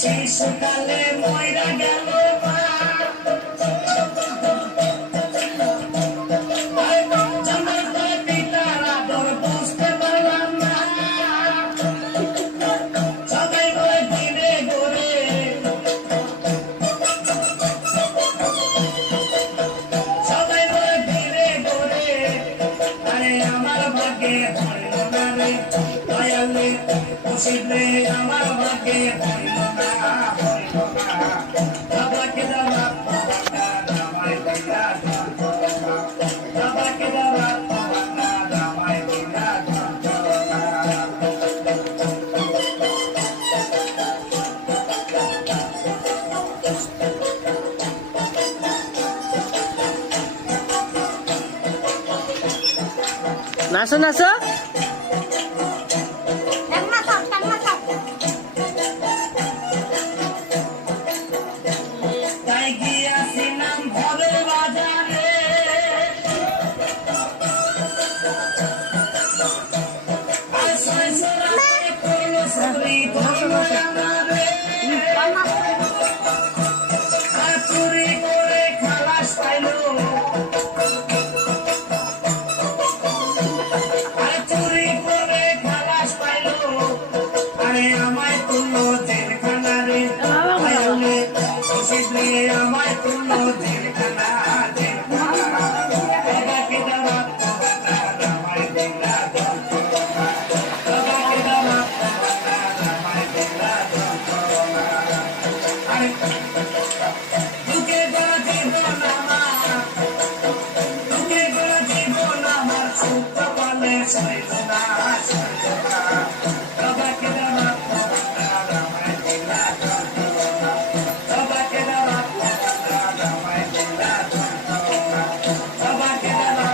সেই সকালে ময়রা গেল মা জন্মের পিতার আদর বুঝতে পারলাম না সবাই বলে দিনে করে সবাই বলে দিনে করে আরে আমার ভাগ্যে হইল না রে দয়ালে খুশিতে আমার ভাগ্যে হইল না বাবাকে দাবা দামাই দিলা বাবাকে দাবা দামাই দিলা নাচো নাচো তাই গিয়াছিলাম ভবের বাজারে আর সয়সরাতে কইল সরি ধর্মে আমারে আর চুরি করে খালাস পাইলো আর চুরি করে খালাস পাইলো আরে আমায় তুললো জেলখানা রে আয়ালে খুশিতে আমায় তুললো জেলখানা বাবাকে দাবা দামাই দিলা বাবাকে দাবা দামাই দিলা আরে দুঃখে গড়া জীবন আমার দুঃখে গড়া জীবন আমার সুখ কপালে সইল না বাবাকে দাবা দামাই দিলা বাবাকে দাবা দামাই দিলা বাবাকে দাবা